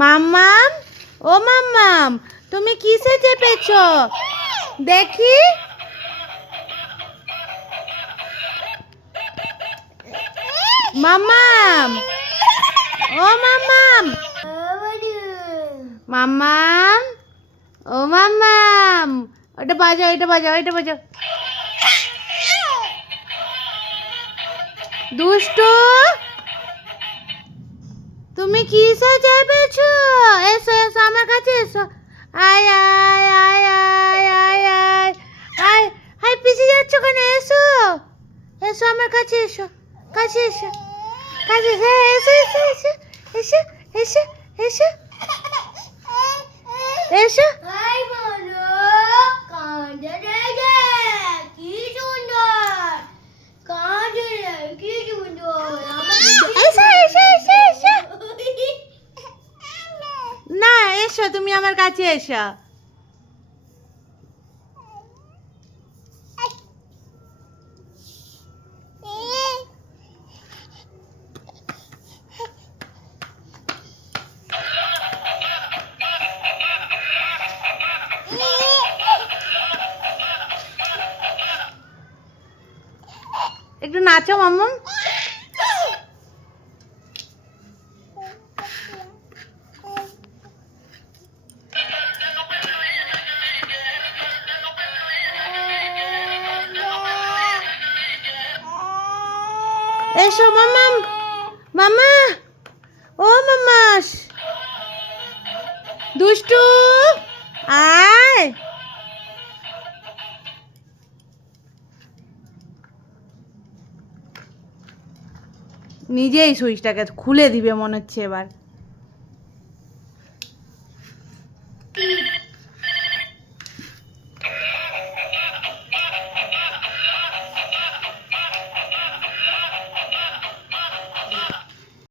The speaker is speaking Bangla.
মাম্মাম, ও মাম্মাম, তুমি কিসে চেপেছো দেখি? মাম্মাম, ও মাম্মাম, মাম্মাম, ও মাম্মাম, ওটা বাজাও, এটা বাজাও, এটা বাজাও। দুষ্টু, তুমি কিসে চেপেছো? এসো এসো আমার কাছে এসো। আয় আয় আয় আয় আয় আয় আয় আয়, পিছিয়ে যাচ্ছ কেন? এসো এসো আমার কাছে এসো, কাছে এসো, কাছে এসো, এসো এসো এসো এসো এসো এসো। না, এসো তুমি আমার কাছে এসো। একটু নাচো মাম্মা। এসো মাম্মাম, মামা, ও মাম্মাস, দুষ্টু আয়। নিজেই সুইচটাকে খুলে দিবে মনে হচ্ছে এবার।